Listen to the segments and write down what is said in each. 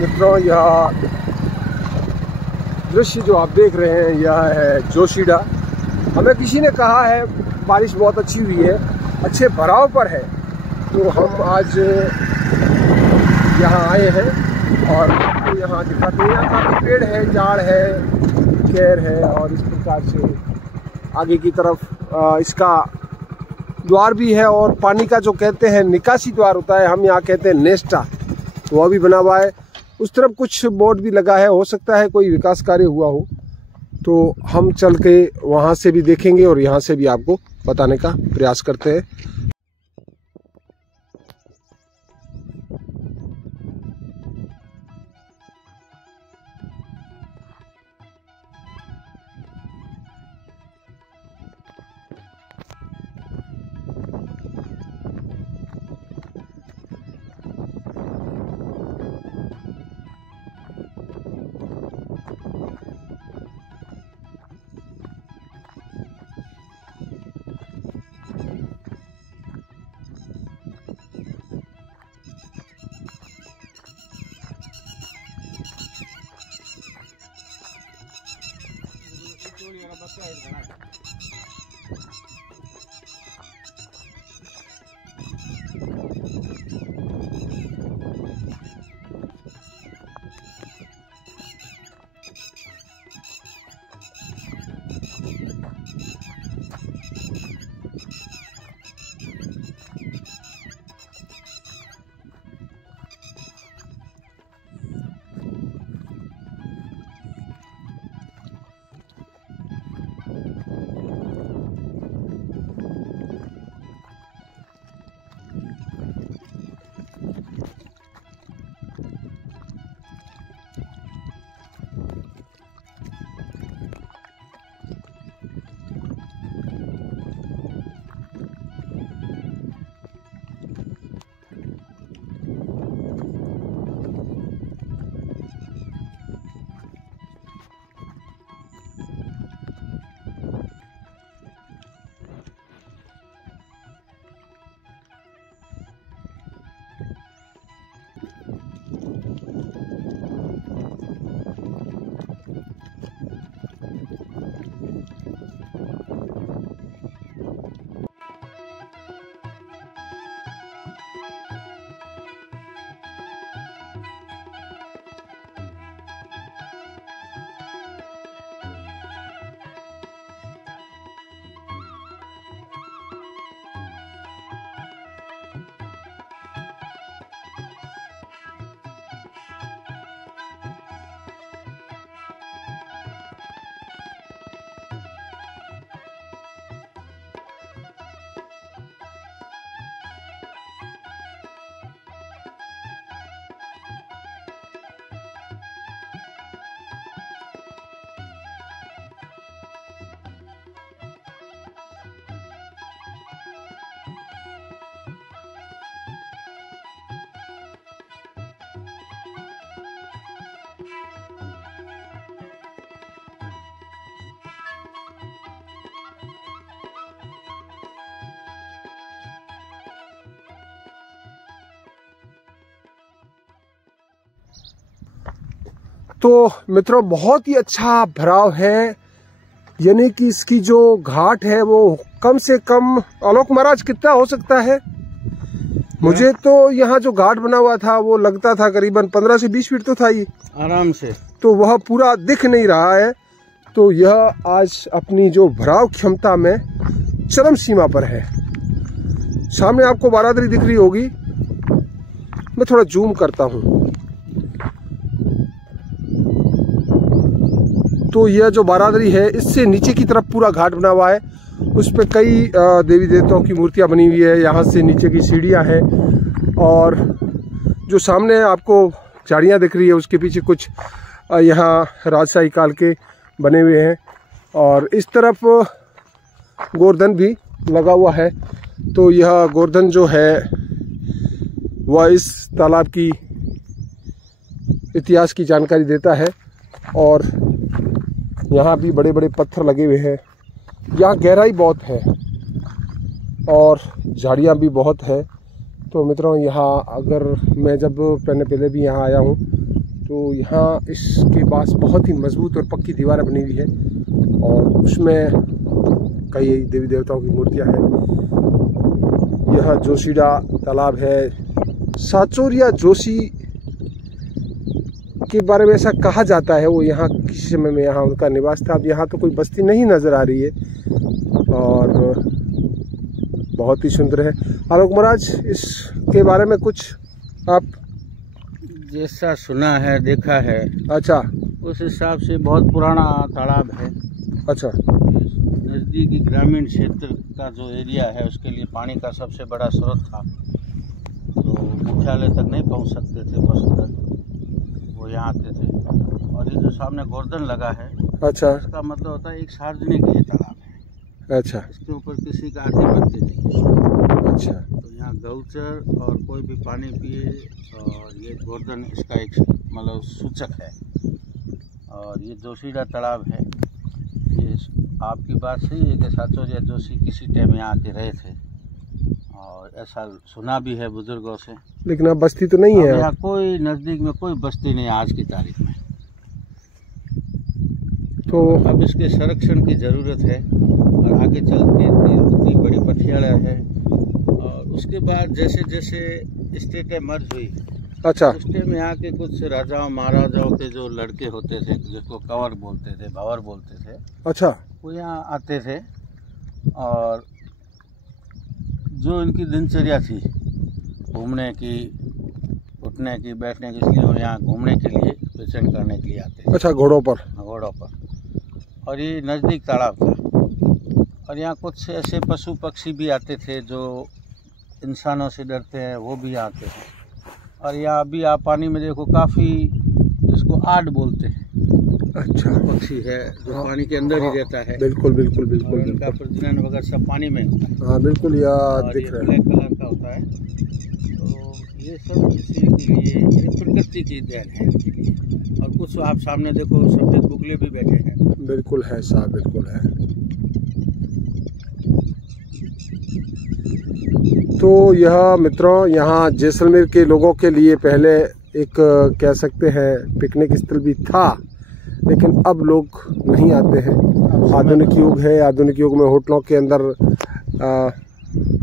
मित्रों, यह दृश्य जो आप देख रहे हैं यह है जोशीडा। हमें किसी ने कहा है बारिश बहुत अच्छी हुई है, अच्छे भराव पर है, तो हम आज यहाँ आए हैं और आपको यहाँ दिखाते हैं। यहाँ काफ़ी पेड़ है, झाड़ है, खैर है और इस प्रकार से आगे की तरफ इसका द्वार भी है और पानी का जो कहते हैं निकासी द्वार होता है, हम यहाँ कहते हैं नेस्टा, तो वह भी बना हुआ है। उस तरफ कुछ बोर्ड भी लगा है, हो सकता है कोई विकास कार्य हुआ हो, तो हम चल के वहाँ से भी देखेंगे और यहाँ से भी आपको बताने का प्रयास करते हैं। तो मित्रों, बहुत ही अच्छा भराव है, यानी कि इसकी जो घाट है वो कम से कम, आलोक महाराज, कितना हो सकता है? मुझे तो यहाँ जो घाट बना हुआ था वो लगता था करीबन 15 से 20 फीट तो था ये आराम से, तो वह पूरा दिख नहीं रहा है। तो यह आज अपनी जो भराव क्षमता में चरम सीमा पर है। सामने आपको बारादरी दिख रही होगी, मैं थोड़ा जूम करता हूँ। तो यह जो बारादरी है, इससे नीचे की तरफ पूरा घाट बना हुआ है, उस पे कई देवी देवताओं की मूर्तियां बनी हुई है। यहाँ से नीचे की सीढ़ियाँ हैं और जो सामने आपको झाड़ियाँ दिख रही है उसके पीछे कुछ यहाँ राजशाही काल के बने हुए हैं और इस तरफ गोवर्धन भी लगा हुआ है। तो यह गोवर्धन जो है वह इस तालाब की इतिहास की जानकारी देता है और यहाँ भी बड़े बड़े पत्थर लगे हुए हैं। यहाँ गहराई बहुत है और झाड़ियाँ भी बहुत है। तो मित्रों, यहाँ अगर मैं जब पहले भी यहाँ आया हूँ तो यहाँ इसके पास बहुत ही मजबूत और पक्की दीवारें बनी हुई है और उसमें कई देवी देवताओं की मूर्तियाँ हैं। यह जोशीड़ा तालाब है। साचोरिया जोशी के बारे में ऐसा कहा जाता है, वो यहाँ किसी समय में यहाँ उनका निवास था। अब यहाँ तो कोई बस्ती नहीं नज़र आ रही है और बहुत ही सुंदर है। आलोक महाराज, इसके बारे में कुछ आप जैसा सुना है, देखा है, अच्छा, उस हिसाब से बहुत पुराना तालाब है। अच्छा, नज़दीकी ग्रामीण क्षेत्र का जो एरिया है उसके लिए पानी का सबसे बड़ा स्रोत था। तो मुख्यालय तक नहीं पहुंच सकते थे पशुधन, वो यहाँ आते थे। और ये जो सामने गोर्धन लगा है, अच्छा, इसका मतलब होता है एक सार्वजनिक ये तालाब है। अच्छा, इसके ऊपर किसी का आधिपत्य नहीं है। अच्छा, तो यहाँ गौचर और कोई भी पानी पिए, और ये गोर्धन इसका एक मतलब सूचक है। और ये जोशीड़ा तालाब है। ये आपकी बात सही है कि साचोरिया जोशी किसी टाइम यहाँ आके रहे थे और ऐसा सुना भी है बुजुर्गों से। लेकिन अब बस्ती तो नहीं है यहाँ, कोई नज़दीक में कोई बस्ती नहीं आज की तारीख में। तो अब इसके संरक्षण की ज़रूरत है और आगे चल के इतनी बड़ी पथियाड़ा है। और उसके बाद जैसे जैसे स्टेटें मर्ज हुई, अच्छा, उस टाइम यहाँ के कुछ राजाओं महाराजाओं के जो लड़के होते थे, जिसको कंवर बोलते थे, भंवर बोलते थे, अच्छा, वो यहाँ आते थे। और जो इनकी दिनचर्या थी घूमने की, उठने की, बैठने की, इसलिए वो यहाँ घूमने के लिए, विचरण करने के लिए आते थे। अच्छा, घोड़ों पर, घोड़ों पर। और ये नज़दीक तालाब था। और यहाँ कुछ ऐसे पशु पक्षी भी आते थे जो इंसानों से डरते हैं, वो भी आते हैं। और यहाँ अभी आप पानी में देखो, काफ़ी जिसको आड़ बोलते हैं, अच्छा, पक्षी है जो पानी के अंदर ही रहता है। बिल्कुल बिल्कुल बिल्कुल, उनका प्रजनन वगैरह सब पानी में होता है। हाँ बिल्कुल, यार दिख रहा है, ब्लैक कलर का होता है। तो ये सब इसी के लिए, ये प्रकृति की देन है इनके लिए। और कुछ आप सामने देखो, सफेद बुगले भी बैठे हैं। बिल्कुल है साहब, बिल्कुल है। तो यह मित्रों, यहाँ जैसलमेर के लोगों के लिए पहले एक कह सकते हैं पिकनिक स्थल भी था, लेकिन अब लोग नहीं आते हैं। आधुनिक युग है, आधुनिक युग में होटलों के अंदर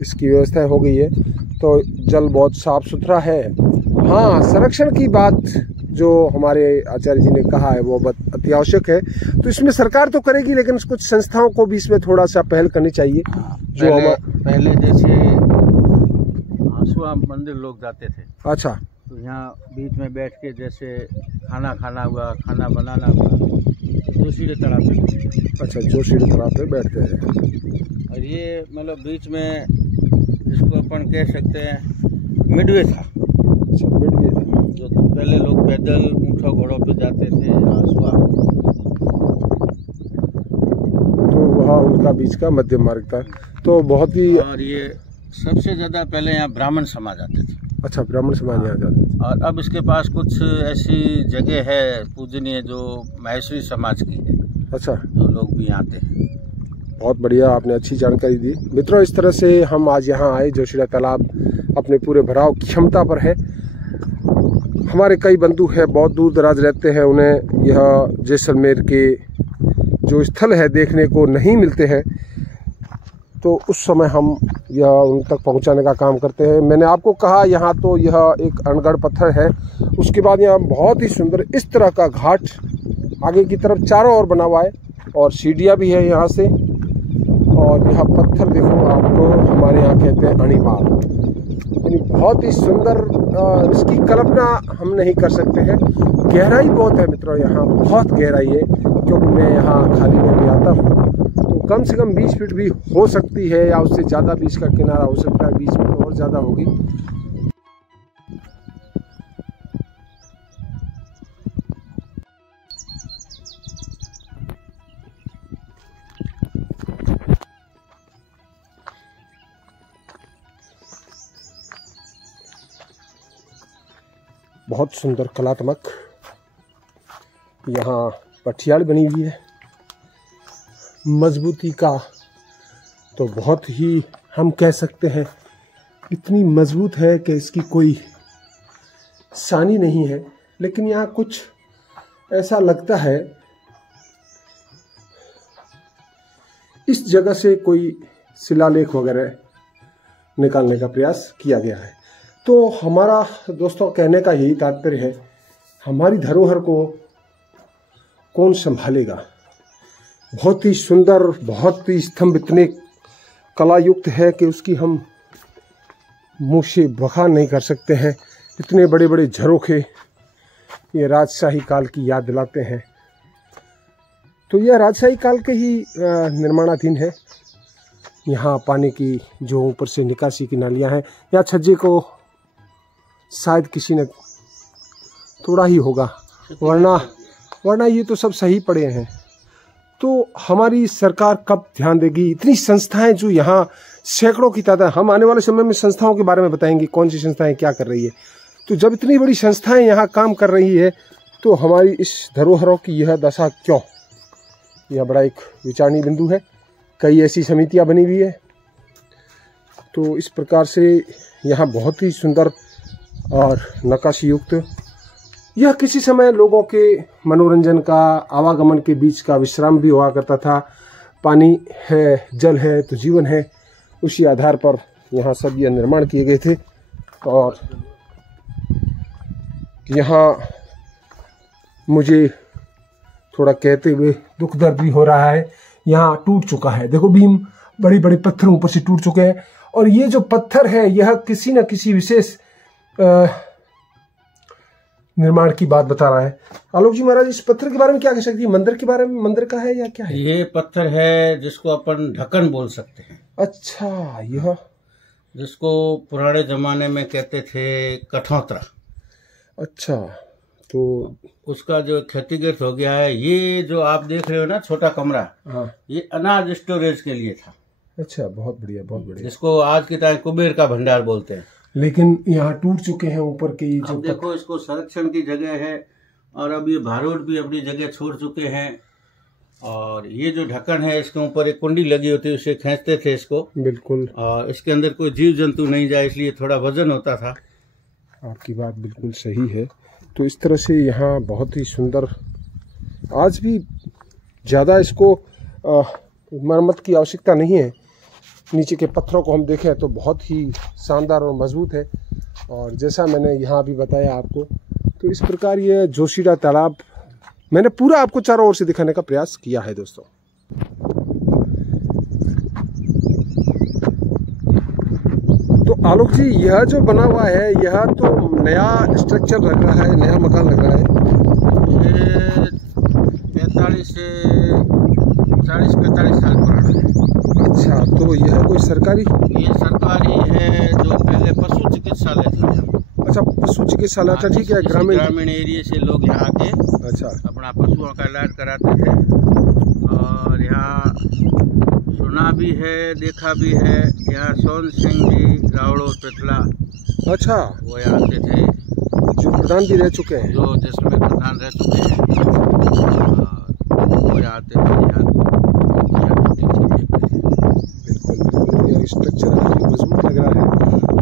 इसकी व्यवस्था हो गई है, तो जल बहुत साफ सुथरा है। हाँ, संरक्षण की बात जो हमारे आचार्य जी ने कहा है वो बहुत अति आवश्यक है। तो इसमें सरकार तो करेगी, लेकिन कुछ संस्थाओं को भी इसमें थोड़ा सा पहल करनी चाहिए। जो पहले जैसे आंसुआ मंदिर लोग जाते थे, अच्छा, तो यहाँ बीच में बैठ के जैसे खाना खाना हुआ, खाना बनाना हुआ, जोशीड़ा तालाब पे। अच्छा, जोशीड़ा तालाब पे बैठते हैं। और ये मतलब बीच में जिसको अपन कह सकते हैं मिडवे था। अच्छा, मिडवे था। जो पहले लोग पैदल ऊँटों घोड़ों पे जाते थे, आंसुआ, तो वहाँ उनका बीच का मध्य मार्ग था। तो बहुत ही, और ये सबसे ज़्यादा पहले यहाँ ब्राह्मण समाज आते थे। अच्छा, ब्राह्मण समाज यहाँ जाते थे। और अब इसके पास कुछ ऐसी जगह है पूजनीय जो महेश्वरी समाज की है। अच्छा, तो लोग भी आते हैं। बहुत बढ़िया, आपने अच्छी जानकारी दी। मित्रों, इस तरह से हम आज यहाँ आए। जोशीड़ा तालाब अपने पूरे भराव की क्षमता पर है। हमारे कई बंधु हैं, बहुत दूर दराज रहते हैं, उन्हें यह जैसलमेर के जो स्थल है देखने को नहीं मिलते हैं, तो उस समय हम यह उन तक पहुंचाने का काम करते हैं। मैंने आपको कहा यहाँ तो यह एक अनगढ़ पत्थर है। उसके बाद यहाँ बहुत ही सुंदर इस तरह का घाट आगे की तरफ चारों ओर बना हुआ है और सीढ़ियाँ भी है यहाँ से। और यह पत्थर देखो, आपको हमारे यहाँ कहते हैं अणिमाल, यानी बहुत ही सुंदर। इसकी कल्पना हम नहीं कर सकते हैं। गहराई बहुत है मित्रों, यहाँ बहुत गहराई है, क्योंकि मैं यहाँ खाली में भी आता हूँ। तो कम से कम 20 फीट भी हो सकती है, या उससे ज़्यादा भी इसका किनारा हो सकता है। 20 फीट और ज़्यादा होगी। बहुत सुंदर कलात्मक यहाँ पठियाड़ बनी हुई है। मजबूती का तो बहुत ही हम कह सकते हैं, इतनी मजबूत है कि इसकी कोई सानी नहीं है। लेकिन यहाँ कुछ ऐसा लगता है इस जगह से कोई शिलालेख वगैरह निकालने का प्रयास किया गया है। तो हमारा दोस्तों कहने का यही तात्पर्य है, हमारी धरोहर को कौन संभालेगा। बहुत ही सुंदर, बहुत ही स्तंभ इतने कलायुक्त है कि उसकी हम मुंह से बखान नहीं कर सकते हैं। इतने बड़े बड़े झरोखे ये राजशाही काल की याद दिलाते हैं। तो यह राजशाही काल के ही निर्माणाधीन है। यहाँ पानी की जो ऊपर से निकासी की नालियाँ हैं, या छज्जे को शायद किसी ने तोड़ा ही होगा, वरना ये तो सब सही पड़े हैं। तो हमारी सरकार कब ध्यान देगी। इतनी संस्थाएं जो यहाँ सैकड़ों की तादाद, हम आने वाले समय में संस्थाओं के बारे में बताएंगे कौन सी संस्थाएं क्या कर रही है। तो जब इतनी बड़ी संस्थाएं यहाँ काम कर रही है तो हमारी इस धरोहरों की यह दशा क्यों। यह बड़ा एक विचारणीय बिंदु है। कई ऐसी समितियां बनी हुई है। तो इस प्रकार से यहाँ बहुत ही सुंदर और नक्काशी युक्त, यह किसी समय लोगों के मनोरंजन का, आवागमन के बीच का विश्राम भी हुआ करता था। पानी है, जल है तो जीवन है, उसी आधार पर यहाँ सब यह निर्माण किए गए थे। और यहाँ मुझे थोड़ा कहते हुए दुख दर्द भी हो रहा है। यहाँ टूट चुका है, देखो बीम, बड़े बड़े पत्थर ऊपर से टूट चुके हैं। और ये जो पत्थर है यह किसी न किसी विशेष निर्माण की बात बता रहा है। आलोक जी महाराज, इस पत्थर के बारे में क्या कह सकती है। मंदिर के बारे में, मंदिर का है या क्या है। ये पत्थर है जिसको अपन ढक्कन बोल सकते हैं। अच्छा, यह जिसको पुराने जमाने में कहते थे कठौतरा। अच्छा, तो उसका जो क्षतिग्रस्त हो गया है। ये जो आप देख रहे हो ना छोटा कमरा, हाँ, ये अनाज स्टोरेज के लिए था। अच्छा, बहुत बढ़िया, बहुत बढ़िया। जिसको आज के टाइम कुबेर का भंडार बोलते हैं। लेकिन यहाँ टूट चुके हैं ऊपर के जो। अब देखो, इसको संरक्षण की जगह है और अब ये भारूड भी अपनी जगह छोड़ चुके हैं। और ये जो ढक्कन है इसके ऊपर एक कुंडी लगी होती है, उसे खींचते थे इसको। बिल्कुल। और इसके अंदर कोई जीव जंतु नहीं जाए, इसलिए थोड़ा वजन होता था। आपकी बात बिल्कुल सही है। तो इस तरह से यहाँ बहुत ही सुंदर, आज भी ज़्यादा इसको मरम्मत की आवश्यकता नहीं है। नीचे के पत्थरों को हम देखें तो बहुत ही शानदार और मजबूत है। और जैसा मैंने यहाँ भी बताया आपको, तो इस प्रकार ये जोशीड़ा तालाब मैंने पूरा आपको चारों ओर से दिखाने का प्रयास किया है दोस्तों। तो आलोक जी, यह जो बना हुआ है यह तो नया स्ट्रक्चर लग रहा है, नया मकान लग रहा है। ये 45 से 40-45 साल पुराना है। अच्छा, तो यह कोई सरकारी। ये सरकारी है, जो पहले पशु चिकित्सालय था। अच्छा, पशु चिकित्सालय। अच्छा, ठीक है। ग्रामीण एरिया से लोग यहाँ आके अच्छा अपना पशुओं का इलाज कराते थे। और यहाँ सुना भी है, देखा भी है। यहाँ सोन सिंह जी रावड़ो पिथला, अच्छा, वो यहाँ आते थे, जो प्रधान भी रह चुके हैं, जो जिसमें प्रधान रह चुके हैं। वो यहाँ आते थे, बिल्कुल। यह स्ट्रक्चर काफी मजबूत लग रहा है।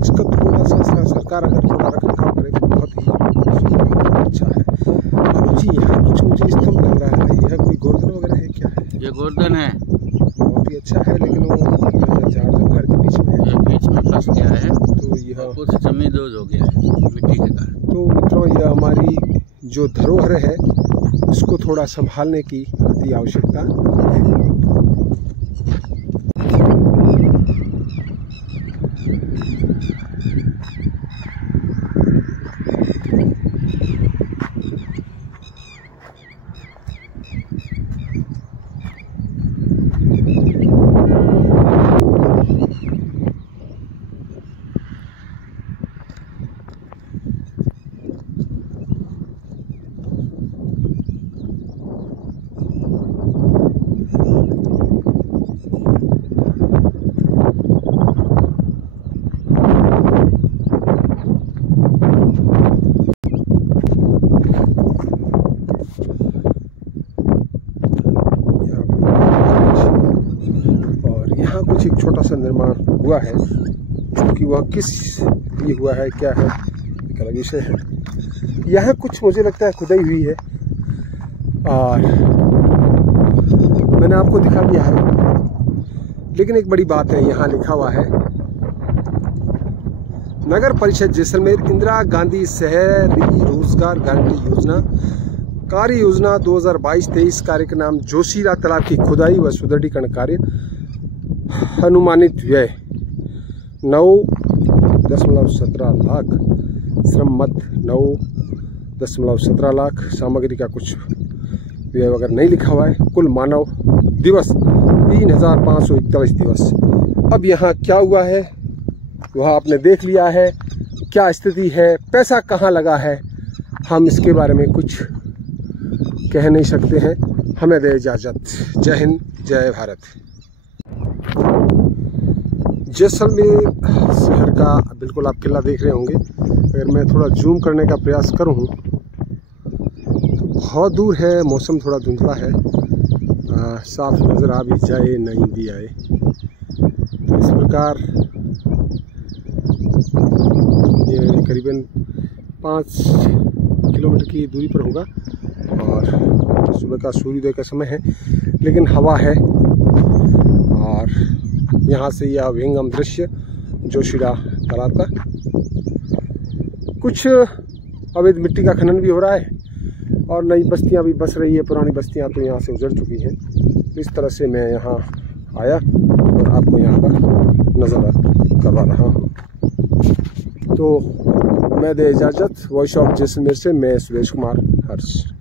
इसका थोड़ा सा सरकार अगर थोड़ा रखरखाव करे तो बहुत ही अच्छा है। आलोक जी, यहाँ कुछ मुझे स्तंभ लग रहा है, यह कोई गोवर्धन वगैरह है क्या है। ये गोवर्धन है, बहुत ही अच्छा है। लेकिन वो झाड़ जो घर के बीच में है, ये बीच में फंस गया है। तो यह कुछ जमींदोज हो गया है मिट्टी के कारण। तो मित्रों, यह हमारी जो धरोहर है उसको थोड़ा संभालने की अति आवश्यकता है। कुछ एक छोटा सा निर्माण हुआ है, क्योंकि वह किस लिए हुआ है, क्या है, एक अलग विषय है। यहाँ कुछ मुझे लगता है खुदाई हुई है और मैंने आपको दिखा दिया है। लेकिन एक बड़ी बात है, यहाँ लिखा हुआ है नगर परिषद जैसलमेर इंदिरा गांधी शहरी रोजगार गारंटी योजना कार्य योजना 2022-23 कार्य का नाम जोशीला तालाब की खुदाई व सुदृढ़ीकरण कार्य। अनुमानित व्यय 9.17 लाख, श्रम मद 9.17 लाख, सामग्री का कुछ व्यय वगैरह नहीं लिखा हुआ है। कुल मानव दिवस 3541 दिवस। अब यहाँ क्या हुआ है वह आपने देख लिया है, क्या स्थिति है, पैसा कहाँ लगा है, हम इसके बारे में कुछ कह नहीं सकते हैं। हमें दे इजाज़त। जय हिंद, जय भारत। जैसलमेर शहर का बिल्कुल आप किला देख रहे होंगे। अगर मैं थोड़ा जूम करने का प्रयास करूं तो बहुत दूर है, मौसम थोड़ा धुंधला है, साफ नज़र आ भी जाए नहीं भी आए। तो इस प्रकार ये करीबन 5 किलोमीटर की दूरी पर होगा और सुबह का सूर्योदय का समय है, लेकिन हवा है। और यहाँ से यह विहंगम दृश्य जोशीला तालाब का। कुछ अवैध मिट्टी का खनन भी हो रहा है और नई बस्तियाँ भी बस रही है। पुरानी बस्तियाँ तो यहाँ से उजड़ चुकी हैं। इस तरह से मैं यहाँ आया और आपको यहाँ का नज़ारा करवा रहा हूँ। तो मैं दे इजाज़त। वॉइस ऑफ जैसलमेर से मैं सुरेश कुमार हर्ष।